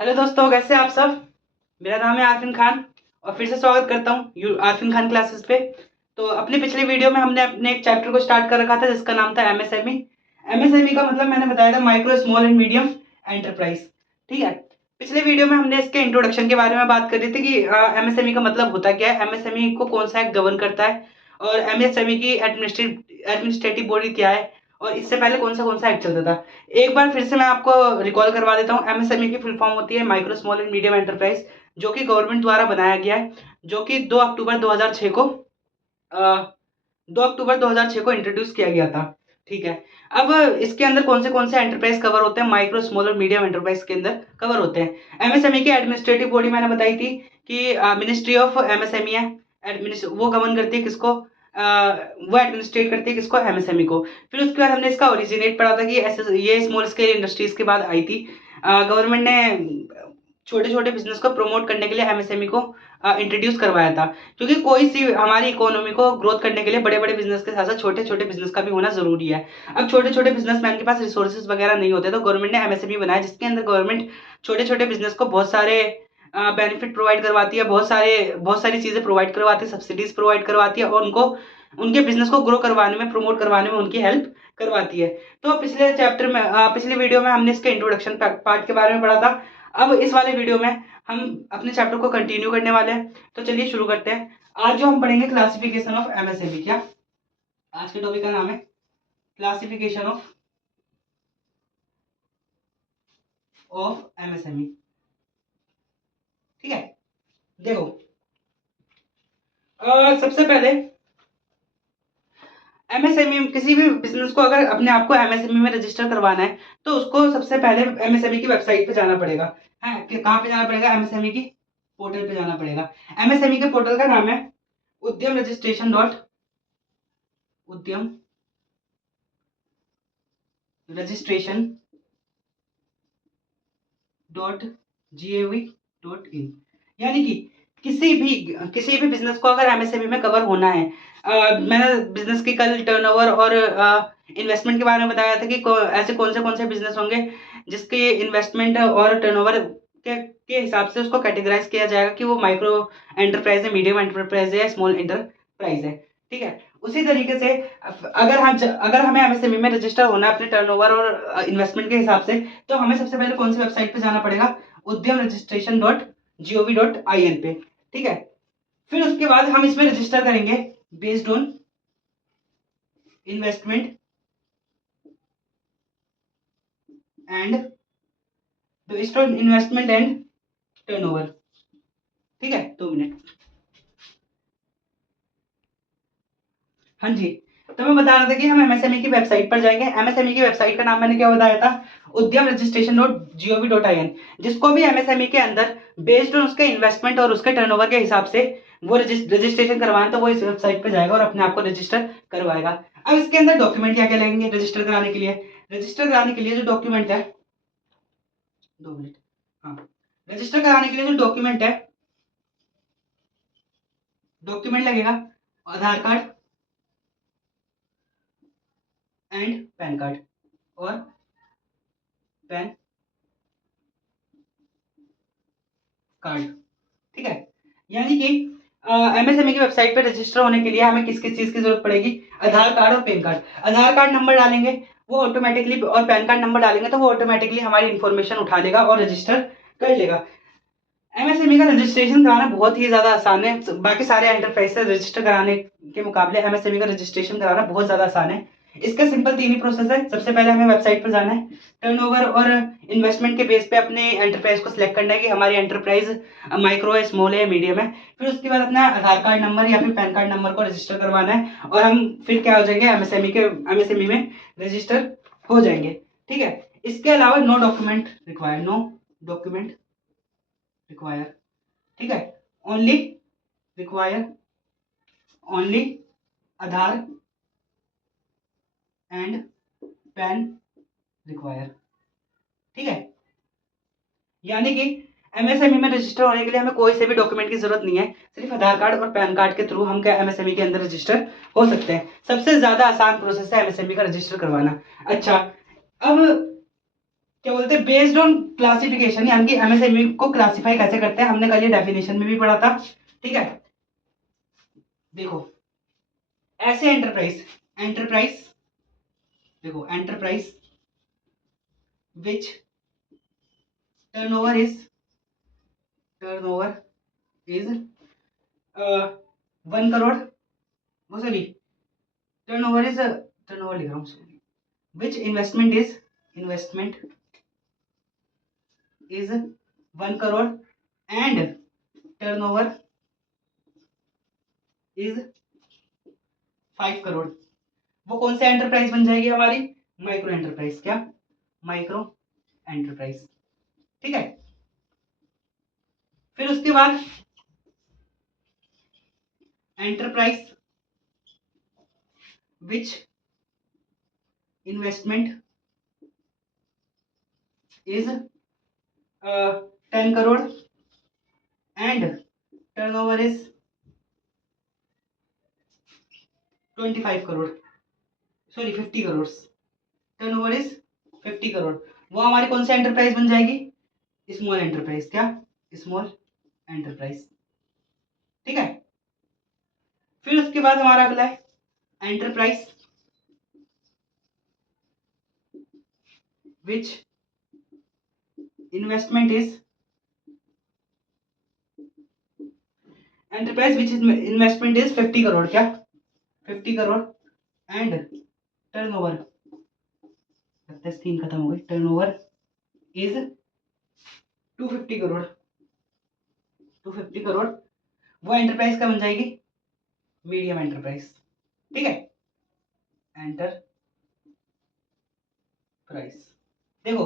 Hello दोस्तों, कैसे हैं आप सब। मेरा नाम है आरफिन खान और फिर से स्वागत करता हूँ आरफिन खान क्लासेस पे। तो अपने पिछले वीडियो में हमने अपने एक चैप्टर को स्टार्ट कर रखा था जिसका नाम था एमएसएमई। एमएसएमई का मतलब मैंने बताया था micro small and medium enterprise. ठीक है। पिछले वीडियो में हमने इसके इंट्रोडक्शन के बारे में बात करी थी कि एमएसएमई का मतलब होता क्या है, एमएसएमई को कौन सा एक्ट गवर्न करता है और एमएसएमई की एडमिनिस्ट्रेटिव बॉडी क्या है और इससे पहले कौन सा एक्ट चलता था। एक बार फिर से मैं आपको रिकॉल करवा देता हूँ। एमएसएमई की फुल फॉर्म होती है micro small and medium enterprise, जो कि गवर्नमेंट द्वारा बनाया गया है, जो कि 2 अक्टूबर 2006 को 2 अक्टूबर 2006 को इंट्रोड्यूस किया गया था। ठीक है। अब इसके अंदर कौन से एंटरप्राइज कवर होते हैं, माइक्रो स्मॉल और मीडियम एंटरप्राइज के अंदर कवर होते हैं। एमएसएमई की एडमिनिस्ट्रेटिव बॉडी मैंने बताई थी कि मिनिस्ट्री ऑफ एमएसएमई है। वो गवर्न करती है किसको, वो एडमिनिस्ट्रेट करती है किसको, एमएसएमई को। फिर उसके बाद हमने इसका ओरिजिनेट पढ़ा था कि ऐसे ये स्मॉल स्केल इंडस्ट्रीज के बाद आई थी। गवर्नमेंट ने छोटे छोटे बिजनेस को प्रमोट करने के लिए एमएसएमई को इंट्रोड्यूस करवाया था, क्योंकि कोई सी हमारी इकोनॉमी को ग्रोथ करने के लिए बड़े बड़े बिजनेस के साथ साथ छोटे छोटे बिजनेस का भी होना जरूरी है। अब छोटे छोटे बिजनेसमैन के पास रिसोर्सेज वगैरह नहीं होते, तो गवर्नमेंट ने एमएसएमई बनाया जिसके अंदर गवर्नमेंट छोटे छोटे बिजनेस को बहुत सारे बेनिफिट प्रोवाइड करवाती है, बहुत सारी चीजें प्रोवाइड करवाती है, सब्सिडीज प्रोवाइड करवाती है और उनको उनके बिजनेस को ग्रो करवाने में, प्रमोट करवाने में उनकी हेल्प करवाती है। तो पिछले वीडियो में हमने इसके इंट्रोडक्शन पार्ट के बारे में पढ़ा था। अब इस वाले वीडियो में हम अपने चैप्टर को कंटिन्यू करने वाले हैं, तो चलिए शुरू करते हैं। आज जो हम पढ़ेंगे क्लासिफिकेशन ऑफ एमएसएमई। क्या आज के टॉपिक का नाम है क्लासिफिकेशन ऑफ एमएसएमई। ठीक है। देखो, सबसे पहले एमएसएमई, किसी भी बिजनेस को अगर अपने आप को एमएसएमई में रजिस्टर करवाना है तो उसको सबसे पहले एमएसएमई की वेबसाइट पे जाना पड़ेगा। है कि कहाँ पे जाना पड़ेगा, एमएसएमई की पोर्टल पे जाना पड़ेगा। एमएसएमई के पोर्टल का नाम है उद्यम रजिस्ट्रेशन .gov.in। यानी कि किसी भी बिजनेस को अगर एमएसएमई में कवर होना है, मैंने बिजनेस की कल टर्नओवर और इन्वेस्टमेंट के बारे में बताया था कि ऐसे कौन से बिजनेस होंगे जिसके इन्वेस्टमेंट और टर्नओवर के हिसाब से उसको कैटेगराइज किया जाएगा कि वो माइक्रो एंटरप्राइज है, मीडियम एंटरप्राइज है, स्मॉल एंटरप्राइज है। ठीक है। उसी तरीके से अगर हमें एमएसएमई में रजिस्टर होना है अपने टर्नओवर और इन्वेस्टमेंट के हिसाब से, तो हमें सबसे पहले कौन सी वेबसाइट पे जाना पड़ेगा, उद्यम रजिस्ट्रेशन .gov.in पे। ठीक है। फिर उसके बाद हम इसमें रजिस्टर करेंगे based on investment and turnover. ठीक है, 2 मिनट। हाँ जी। तो मैं बता रहा था कि हम एमएसएमई की वेबसाइट पर जाएंगे। एमएसएमई की वेबसाइट का नाम मैंने क्या बताया था, उद्यम रजिस्ट्रेशन .gov.in। जिसको भी एमएसएमई के अंदर बेस्ड ऑन उसके इन्वेस्टमेंट और उसके टर्नओवर के हिसाब से वो रजिस्ट्रेशन करवाएं तो वो इस वेबसाइट पर जाएगा और अपने आप को रजिस्टर करवाएगा। अब इसके अंदर डॉक्यूमेंट क्या क्या लगेंगे रजिस्टर कराने के लिए। रजिस्टर कराने के लिए जो डॉक्यूमेंट है, 2 मिनट। हाँ, रजिस्टर कराने के लिए जो डॉक्यूमेंट लगेगा, आधार कार्ड एंड पैन कार्ड और पैन कार्ड। ठीक है। यानी कि एमएसएमई की वेबसाइट पर रजिस्टर होने के लिए हमें किस किस चीज की जरूरत पड़ेगी, आधार कार्ड और पैन कार्ड। आधार कार्ड नंबर डालेंगे वो ऑटोमेटिकली, और पैन कार्ड नंबर डालेंगे तो वो ऑटोमेटिकली हमारी इन्फॉर्मेशन उठा लेगा और रजिस्टर कर लेगा। एमएसएमई का रजिस्ट्रेशन कराना बहुत ही ज्यादा आसान है, बाकी सारे एंटरप्राइज से रजिस्टर कराने के मुकाबले एमएसएमई का रजिस्ट्रेशन कराना बहुत ज्यादा आसान है। इसका सिंपल 3 ही प्रोसेस है। सबसे पहले हमें वेबसाइट पर जाना है, टर्नओवर और इन्वेस्टमेंट के बेस पे अपने एंटरप्राइज को सिलेक्ट करना है कि हमारी एंटरप्राइज माइक्रो है, स्मॉल है, मीडियम है। फिर उसके बाद अपना आधार कार्ड नंबर या फिर पैन कार्ड नंबर को रजिस्टर करवाना है और हम फिर क्या हो जाएंगे, एमएसएमई में रजिस्टर हो जाएंगे। ठीक है। इसके अलावा नो डॉक्यूमेंट रिक्वायर। ठीक है। Only require only Aadhaar and pan require. ठीक है। यानी कि एमएसएमई में रजिस्टर होने के लिए हमें कोई से भी डॉक्यूमेंट की जरूरत नहीं है, सिर्फ आधार कार्ड और पैन कार्ड के थ्रू हम क्या एमएसएमई के अंदर रजिस्टर हो सकते हैं। सबसे ज्यादा आसान प्रोसेस है एमएसएमई का रजिस्टर करवाना। अच्छा, अब क्या बोलते हैं, बेस्ड ऑन क्लासिफिकेशन, यानी कि एमएसएमई को क्लासिफाई कैसे करते हैं, हमने कल ये डेफिनेशन में भी पढ़ा था। ठीक है, देखो ऐसे एंटरप्राइज, एंटरप्राइज देखो enterprise which turnover is 1 crore, वो सॉरी टर्नओवर लिख रहा हूँ, which investment is 1 crore and turnover is 5 crore, वो कौन सा एंटरप्राइज बन जाएगी हमारी, माइक्रो एंटरप्राइज। क्या, माइक्रो एंटरप्राइज। ठीक है, फिर उसके बाद enterprise which investment is 10 crore and turnover is 25 crore, sorry 50 crore, turnover is 50 crore, वो हमारी कौन सी एंटरप्राइज बन जाएगी, स्मॉल एंटरप्राइज। क्या, स्मॉल एंटरप्राइज। ठीक है, फिर उसके बाद हमारा अगला है enterprise which investment is enterprise which investment is 50 crore. क्या, 50 करोड़ एंड टर्नओवर, 3 खत्म हो गई, टर्नओवर इज 250 करोड़, 250 करोड़, वो एंटरप्राइज का बन जाएगी मीडियम एंटरप्राइज। ठीक है, एंटरप्राइज। देखो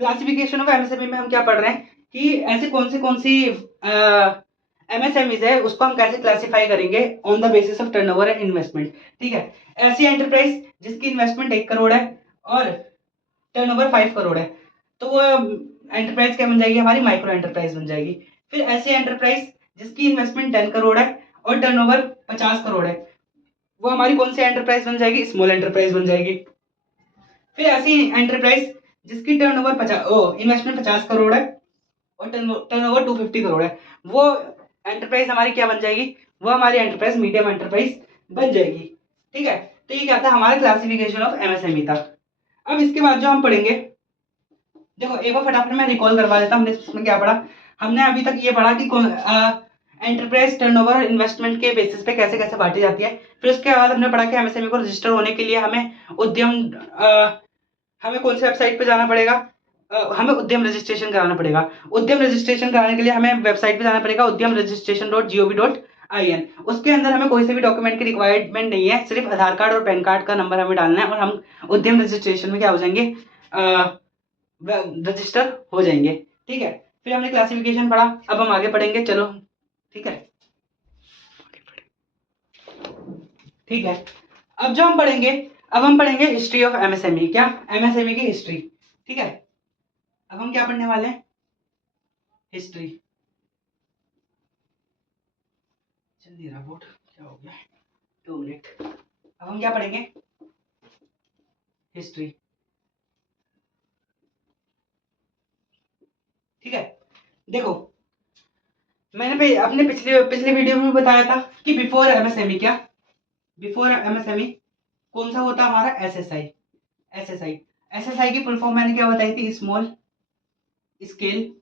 क्लासिफिकेशन ऑफ एमएसएमई में हम क्या पढ़ रहे हैं कि ऐसे कौन सी एमएसएमईज है, उसको हम कैसे क्लासिफाई करेंगे on the basis of turnover and investment. ठीक है, ऐसी एंटरप्राइज जिसकी इन्वेस्टमेंट 1 करोड़ है और टर्नओवर 5 करोड़ है, तो वो एंटरप्राइज क्या बन जाएगी हमारी, माइक्रो एंटरप्राइज बन जाएगी। फिर ऐसी एंटरप्राइज जिसकी इन्वेस्टमेंट 10 करोड़ है और टर्नओवर 50 करोड़ है, वो हमारी कौन सी एंटरप्राइज बन जाएगी, स्मॉल एंटरप्राइज बन जाएगी। फिर ऐसी एंटरप्राइज जिसकी टर्नओवर 50 इन्वेस्टमेंट 50 करोड़ है और टर्नओवर 250 करोड़ है, वो एंटरप्राइज हमारी क्या बन जाएगी, वो हमारी एंटरप्राइज मीडियम एंटरप्राइज बन जाएगी। ठीक है, तो ये क्या था, हमारा क्लासिफिकेशन ऑफ एमएसएमई था। अब इसके बाद जो हम पढ़ेंगे, देखो एक बार फटाफट मैं रिकॉल करवा देता हूँ, हमने इसमें क्या पढ़ा। हमने अभी तक ये पढ़ा कि एंटरप्राइज टर्नओवर और इन्वेस्टमेंट के बेसिस पे कैसे कैसे बांटी जाती है। फिर उसके बाद हमने पढ़ा कि एमएसएमई को रजिस्टर होने के लिए हमें उद्यम हमें कौन सी वेबसाइट पे जाना पड़ेगा, हमें उद्यम रजिस्ट्रेशन कराना पड़ेगा। उद्यम रजिस्ट्रेशन कराने के लिए हमें वेबसाइट पे जाना पड़ेगा udyam-registration.gov.in। उसके अंदर हमें कोई से भी डॉक्यूमेंट की रिक्वायरमेंट नहीं है, सिर्फ आधार कार्ड और पैन कार्ड का नंबर हमें डालना है और हम उद्यम रजिस्ट्रेशन में क्या हो जाएंगे, रजिस्टर हो जाएंगे। ठीक है, फिर हमने क्लासिफिकेशन पढ़ा, अब हम आगे पढ़ेंगे, चलो ठीक है। ठीक है, अब जो हम पढ़ेंगे, अब हम पढ़ेंगे हिस्ट्री ऑफ एमएसएमई। क्या, एमएसएमई की हिस्ट्री। ठीक है, अब हम क्या पढ़ने वाले हैं, हिस्ट्री। चल नहीं रहा बोर्ड, क्या हो गया, 2 मिनट। अब हम क्या पढ़ेंगे, हिस्ट्री। ठीक है, देखो मैंने अपने पिछले पिछले वीडियो में बताया था कि बिफोर एमएसएमई, क्या बिफोर एमएसएमई कौन सा होता हमारा, एसएसआई। एसएसआई एसएसआई की फुल फॉर्म मैंने क्या बताई थी, स्मॉल स्केल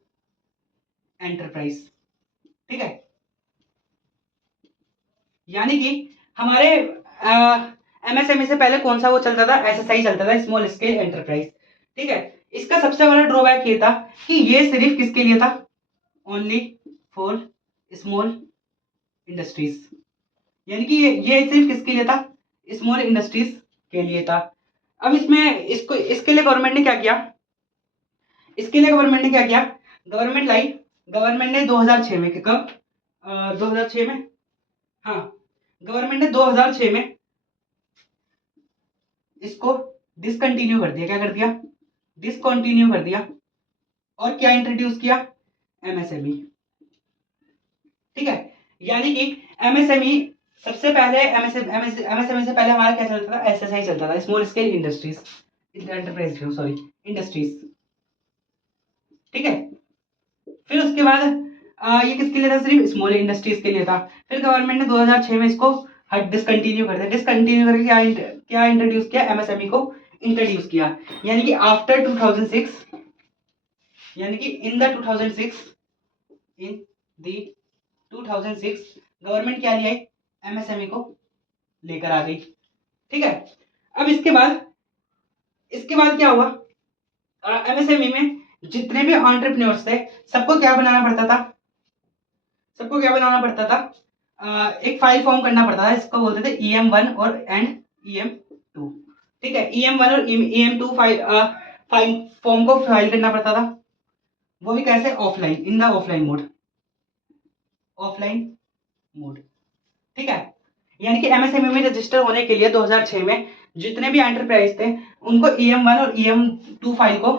एंटरप्राइज। ठीक है, यानी कि हमारे एमएसएमई से पहले कौन सा वो चलता था, एसएसआई चलता था, स्मॉल स्केल एंटरप्राइज। ठीक है, इसका सबसे बड़ा ड्रॉबैक ये था कि ये सिर्फ किसके लिए था, ओनली फॉर स्मॉल इंडस्ट्रीज, यानी कि ये सिर्फ किसके लिए था, स्मॉल इंडस्ट्रीज के लिए था। अब इसमें इसके लिए गवर्नमेंट ने क्या किया, गवर्नमेंट ने 2006 में, कब 2006 में, हाँ गवर्नमेंट ने 2006 में इसको डिसकंटिन्यू कर दिया। क्या कर दिया, डिसकंटिन्यू कर दिया, और क्या इंट्रोड्यूस किया, एमएसएमई। ठीक है, यानी कि एमएसएमई सबसे पहले एमएसएमई से पहले हमारा क्या चलता था, एसएसआई चलता था, small scale industries, enterprise, sorry industries. ठीक है। फिर उसके बाद ये किसके लिए था, सिर्फ स्मॉल इंडस्ट्रीज के लिए था। फिर गवर्नमेंट ने 2006 में इसको डिसकंटिन्यू कर दिया। डिसकंटिन्यू करके क्या इंट्रोड्यूस किया, एमएसएमई को इंट्रोड्यूस किया। यानी कि आफ्टर 2006, यानी कि in the 2006, in the 2006 government क्या लिया, एमएसएमई को लेकर आ गई। ठीक है। अब इसके बाद क्या हुआ, एमएसएमई में जितने भी एंटरप्रेन्योर्स थे सबको क्या बनाना पड़ता था, एक फाइल फॉर्म करना पड़ता था। इसको बोलते थे EM1 और एंड EM2। ठीक है। EM1 और EM2 फाइल फॉर्म को फाइल करना पड़ता था, वो भी कैसे, offline, in the offline mode. ठीक है। यानी कि एमएसएमई में रजिस्टर होने के लिए 2006 में जितने भी एंटरप्राइज थे उनको EM1 और EM2 फाइल को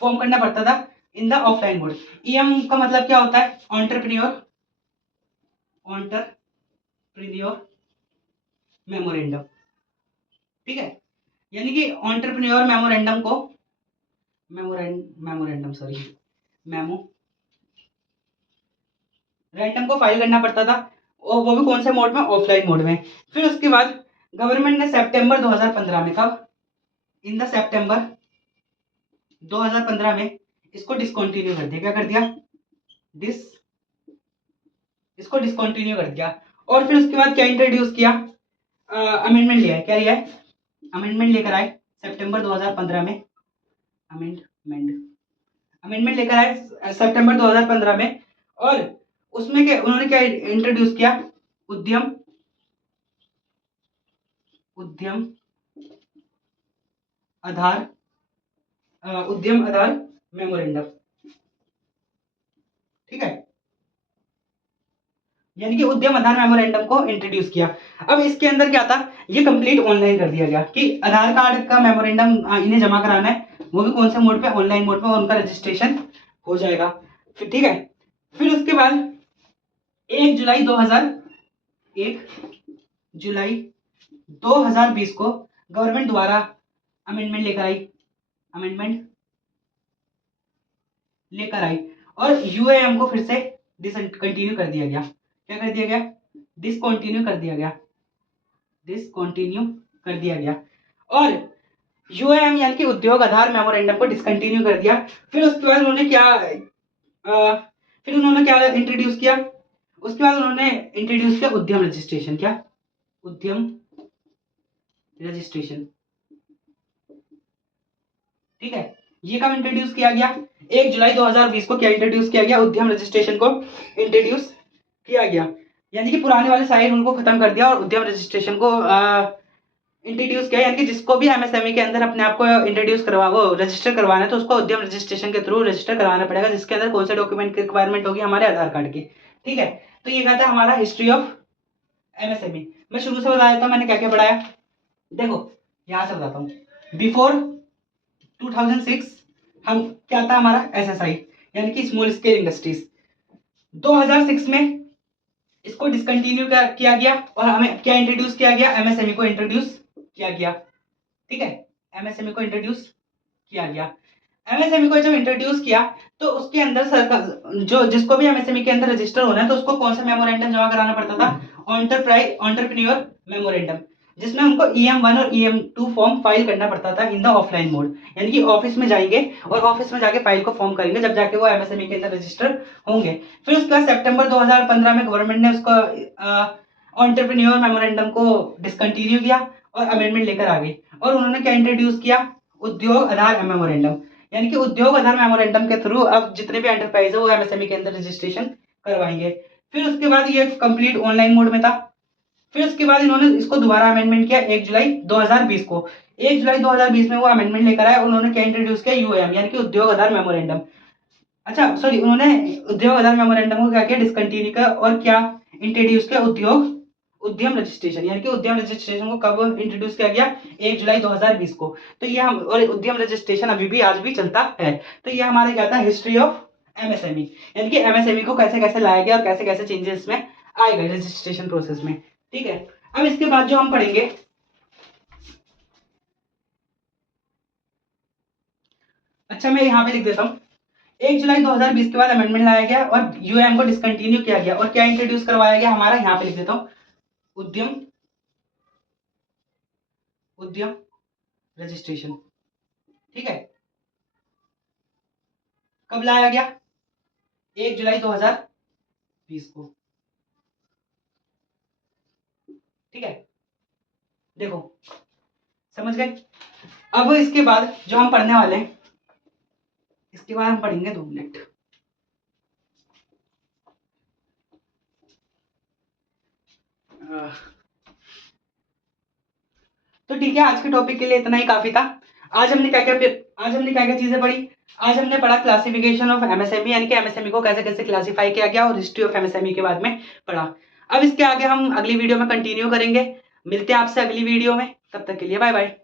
फॉर्म करना पड़ता था in the offline mode. EM का मतलब क्या होता है, एंटरप्रेन्योर मेमोरेंडम। ठीक है। यानी कि एंटरप्रेन्योर मेमोरेंडम को मेमोरेंडम को फाइल करना पड़ता था, और वो भी कौन से मोड में, ऑफलाइन मोड में। फिर उसके बाद गवर्नमेंट ने सितंबर 2015 में, कब, इन द सितंबर 2015 में इसको डिसकंटिन्यू कर दिया। क्या कर दिया, इसको डिसकंटिन्यू कर दिया। और फिर उसके बाद क्या इंट्रोड्यूस किया, अमेंडमेंट लिया है। क्या लिया है, अमेंडमेंट लेकर आए सितंबर 2015 में। अमेंडमेंट लेकर आए सितंबर 2015 में। और उसमें क्या उन्होंने क्या इंट्रोड्यूस किया, उद्यम आधार मेमोरेंडम। ठीक है। यानी कि उद्यम आधार मेमोरेंडम को इंट्रोड्यूस किया। अब इसके अंदर क्या था, ये कंप्लीट ऑनलाइन कर दिया गया कि आधार कार्ड का मेमोरेंडम इन्हें जमा कराना है, वो भी कौन से मोड पे, ऑनलाइन मोड पे, उनका रजिस्ट्रेशन हो जाएगा। फिर ठीक है। फिर उसके बाद 1 जुलाई 2020 को गवर्नमेंट द्वारा अमेंडमेंट लेकर आई और यूएएम को फिर से डिसकंटिन्यू कर दिया गया। क्या कर दिया गया, डिसकंटिन्यू कर दिया गया। और यूएएम यानी कि उद्योग आधार मेमोरेंडम को डिसकंटिन्यू कर दिया। फिर उसके बाद उन्होंने क्या इंट्रोड्यूस किया, उसके बाद उन्होंने इंट्रोड्यूस किया उद्यम रजिस्ट्रेशन। क्या, उद्यम रजिस्ट्रेशन। ठीक है। ये कब इंट्रोड्यूस किया गया, 1 जुलाई 2020 को क्या इंट्रोड्यूस किया गया, उद्यम रजिस्ट्रेशन को इंट्रोड्यूस किया गया। यानी कि पुराने वाले सारे रूल को खत्म कर दिया और उद्यम रजिस्ट्रेशन को इंट्रोड्यूस किया। यानी कि जिसको भी एमएसएमई के अंदर अपने आप को इंट्रोड्यूस रजिस्टर करवाना है तो उसको उद्यम रजिस्ट्रेशन के थ्रू रजिस्टर करवाना पड़ेगा, जिसके अंदर कौन से डॉक्यूमेंट की रिक्वायरमेंट होगी, हमारे आधार कार्ड की। ठीक है। तो ये कहता है हमारा हिस्ट्री ऑफ एमएसएमई। मैं शुरू से बता देता हूँ मैंने क्या क्या पढ़ाया। देखो यहां से बताता हूँ, बिफोर 2006 हम क्या था हमारा, एसएसआई यानी कि स्मॉल स्केल इंडस्ट्रीज। 2006 में इसको डिसकंटिन्यू किया गया और हमें क्या इंट्रोड्यूस किया गया, एमएसएमई को इंट्रोड्यूस किया गया। ठीक है। एमएसएमई को इंट्रोड्यूस किया गया। एमएसएमई को जब इंट्रोड्यूस किया तो उसके अंदर सरकार जो जिसको भी एमएसएमई के अंदर रजिस्टर होना है तो उसको कौन सा मेमोरेंडम जमा कराना पड़ता था, एंटरप्रेन्योर मेमोरेंडम, जिसमें उनको EM1 और EM2 फॉर्म फाइल करना पड़ता था इन द ऑफलाइन मोड। यानी कि ऑफिस में जाएंगे और ऑफिस में जाके फाइल को फॉर्म करेंगे, जब जाके वो एमएसएमई के अंदर रजिस्टर होंगे। फिर उसके बाद सितंबर 2015 में गवर्नमेंट ने उसको एंटरप्रेन्योर मेमोरेंडम को डिसकंटिन्यू किया और अमेंडमेंट लेकर आ गई। और उन्होंने क्या इंट्रोड्यूस किया, उद्योग आधार मेमोरेंडम। यानी कि उद्योग आधार मेमोरेंडम के थ्रू अब जितने भी एंटरप्राइज है वो एमएसएमई के अंदर रजिस्ट्रेशन करवाएंगे। फिर उसके बाद ये कंप्लीट ऑनलाइन मोड में था। फिर उसके बाद इन्होंने इसको दोबारा अमेंडमेंट किया 1 जुलाई 2020 को। 1 जुलाई 2020 में वो अमेंडमेंट लेकर आए। उन्होंने क्या इंट्रोड्यूस किया, यूएएम यानी कि उद्योग आधार मेमोरेंडम। अच्छा सॉरी, उन्होंने उद्योग आधार मेमोरेंडम को क्या किया, डिसकंटिन्यू किया और क्या इंट्रोड्यूस किया, उद्यम रजिस्ट्रेशन। यानी कि उद्यम रजिस्ट्रेशन को कब इंट्रोड्यूस किया गया, 1 जुलाई 2020 को। तो ये हम और उद्यम रजिस्ट्रेशन अभी भी आज भी चलता है। तो ये हमारे क्या था, हिस्ट्री ऑफ एमएसएमई, यानी कि एमएसएमई को कैसे कैसे लाया गया और कैसे कैसे चेंजेस में आए गए रजिस्ट्रेशन प्रोसेस में। ठीक है। अब इसके बाद जो हम पढ़ेंगे, अच्छा मैं यहाँ पे लिख देता हूँ, 1 जुलाई 2020 के बाद अमेंडमेंट लाया गया और यूएम को डिसकंटिन्यू किया गया। और क्या इंट्रोड्यूस करवाया गया हमारा, यहाँ पे लिख देता हूँ, उद्यम रजिस्ट्रेशन। ठीक है, कब लाया गया? 1 जुलाई 2020 को। ठीक है, देखो समझ गए। अब इसके बाद जो हम पढ़ने वाले हैं, इसके बाद हम पढ़ेंगे 2 मिनट। तो ठीक है, आज के टॉपिक के लिए इतना ही काफी था। आज हमने क्या क्या चीजें पढ़ी। आज हमने पढ़ा क्लासिफिकेशन ऑफ एमएसएमई, यानी कि एमएसएमई को कैसे कैसे क्लासिफाई किया गया, और हिस्ट्री ऑफ एमएसएमई के बाद में पढ़ा। अब इसके आगे हम अगली वीडियो में कंटिन्यू करेंगे। मिलते हैं आपसे अगली वीडियो में, तब तक के लिए बाय बाय।